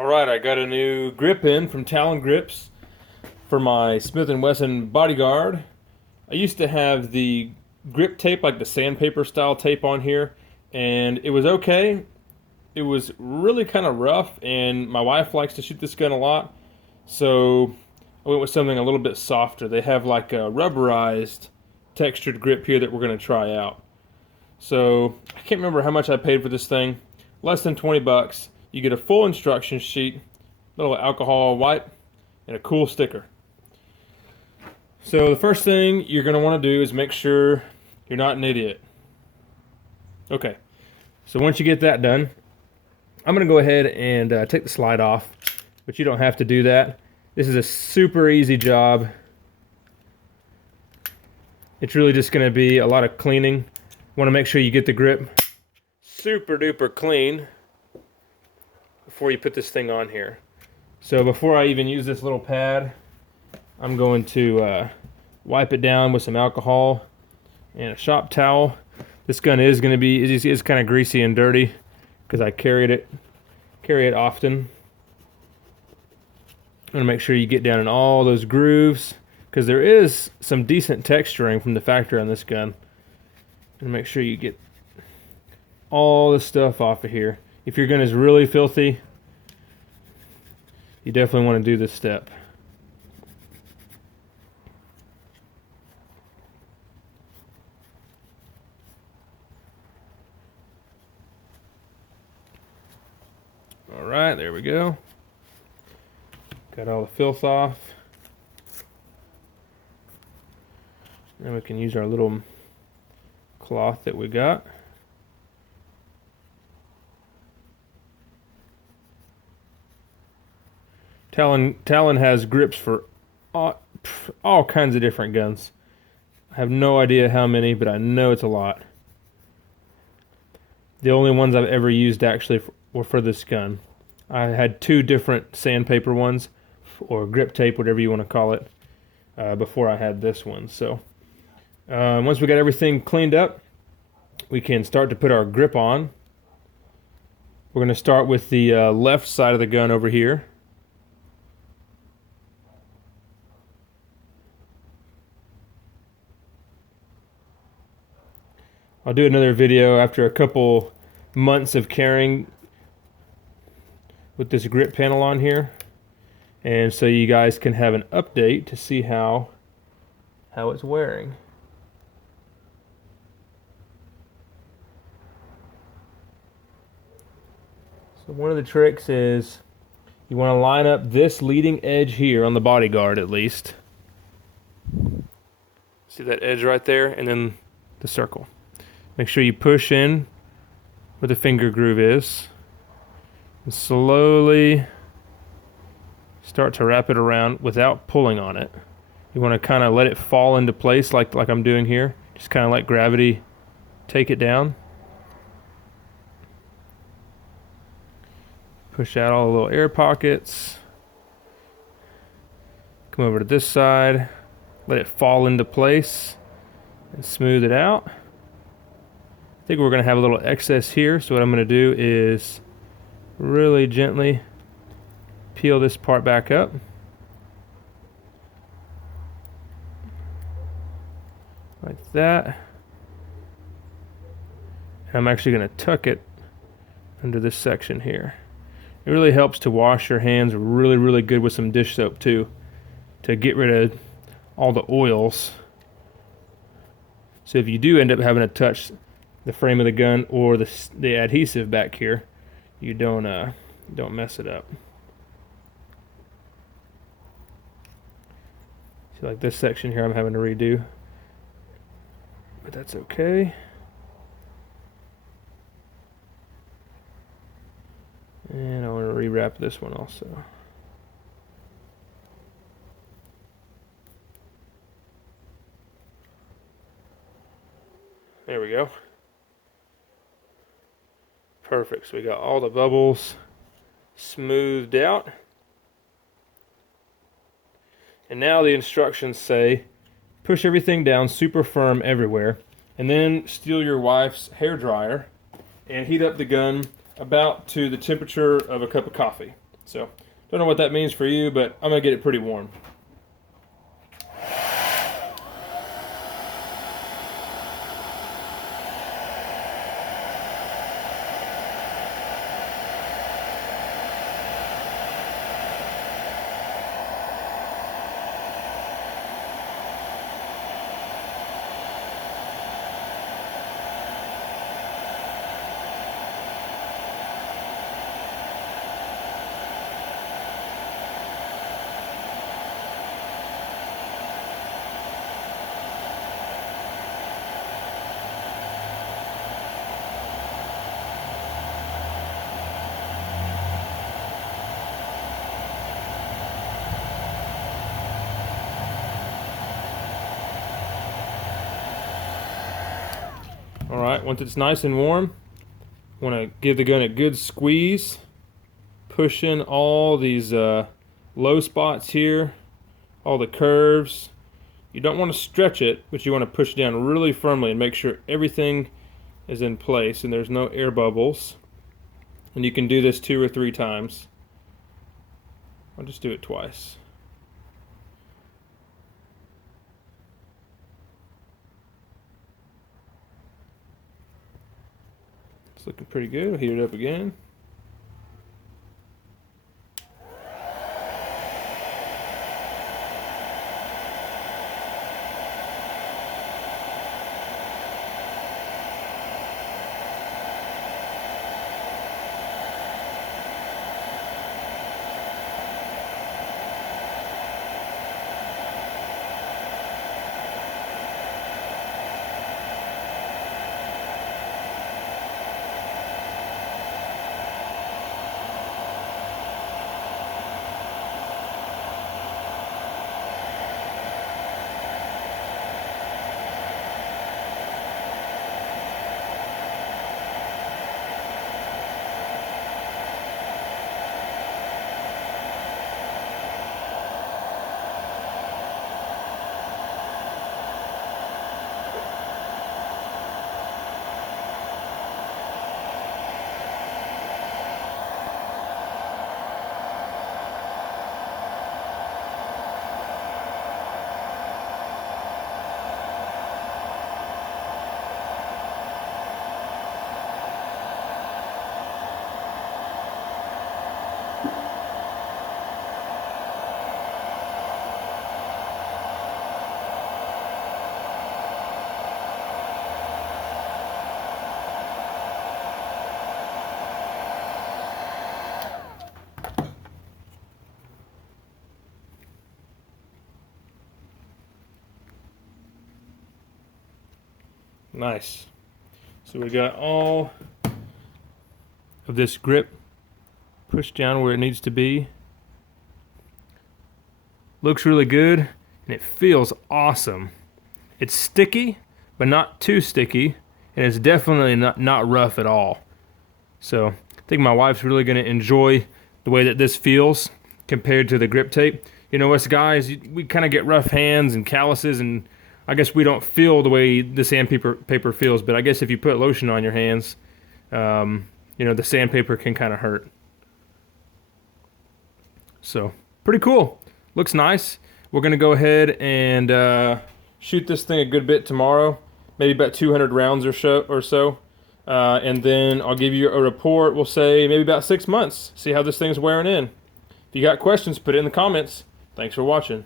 Alright, I got a new grip in from Talon Grips for my Smith & Wesson Bodyguard. I used to have the grip tape, like the sandpaper style tape on here, and it was okay. It was really kind of rough, and my wife likes to shoot this gun a lot, so I went with something a little bit softer. They have like a rubberized textured grip here that we're going to try out. So I can't remember how much I paid for this thing. Less than 20 bucks. You get a full instruction sheet, a little alcohol wipe, and a cool sticker. So the first thing you're going to want to do is make sure you're not an idiot. Okay, so once you get that done, I'm going to go ahead and take the slide off, but you don't have to do that. This is a super easy job. It's really just going to be a lot of cleaning. Want to make sure you get the grip super duper clean before you put this thing on here. So before I even use this little pad, I'm going to wipe it down with some alcohol and a shop towel. This gun is going to be is kind of greasy and dirty because I carry it often. I'm going to make sure you get down in all those grooves because there is some decent texturing from the factory on this gun. And make sure you get all the stuff off of here. If your gun is really filthy, you definitely want to do this step. All right, there we go. Got all the filth off. Now we can use our little cloth that we got. Talon has grips for all kinds of different guns. I have no idea how many, but I know it's a lot. The only ones I've ever used actually were for this gun. I had two different sandpaper ones, or grip tape, whatever you want to call it, before I had this one. So once we got everything cleaned up, we can start to put our grip on. We're going to start with the left side of the gun over here. I'll do another video after a couple months of carrying with this grip panel on here, and so you guys can have an update to see how it's wearing. So one of the tricks is you want to line up this leading edge here on the Bodyguard at least. See that edge right there, and then the circle. Make sure you push in where the finger groove is and slowly start to wrap it around without pulling on it. You want to kind of let it fall into place like I'm doing here. Just kind of let gravity take it down. Push out all the little air pockets. Come over to this side. Let it fall into place and smooth it out. I think we're going to have a little excess here, so what I'm going to do is really gently peel this part back up. Like that. And I'm actually going to tuck it under this section here. It really helps to wash your hands really, really good with some dish soap too, to get rid of all the oils. So if you do end up having to touch the frame of the gun or the adhesive back here, you don't mess it up. So like this section here I'm having to redo, but that's okay. And I want to rewrap this one also. There we go. Perfect. So we got all the bubbles smoothed out. And now the instructions say push everything down super firm everywhere, and then steal your wife's hair dryer and heat up the gun about to the temperature of a cup of coffee. So, don't know what that means for you, but I'm going to get it pretty warm. Alright, once it's nice and warm, want to give the gun a good squeeze, push in all these low spots here, all the curves. You don't want to stretch it, but you want to push down really firmly and make sure everything is in place and there's no air bubbles. And you can do this 2 or 3 times. I'll just do it twice. It's looking pretty good. I'll heat it up again. Nice. So we got all of this grip pushed down where it needs to be. Looks really good and it feels awesome. It's sticky, but not too sticky, and it's definitely not rough at all. So I think my wife's really going to enjoy the way that this feels compared to the grip tape. You know, us guys, we kind of get rough hands and calluses, and I guess we don't feel the way the sandpaper feels, but I guess if you put lotion on your hands, you know, the sandpaper can kind of hurt. So, pretty cool. Looks nice. We're going to go ahead and shoot this thing a good bit tomorrow, maybe about 200 rounds or so. And then I'll give you a report, we'll say maybe about 6 months, see how this thing's wearing in. If you got questions, put it in the comments. Thanks for watching.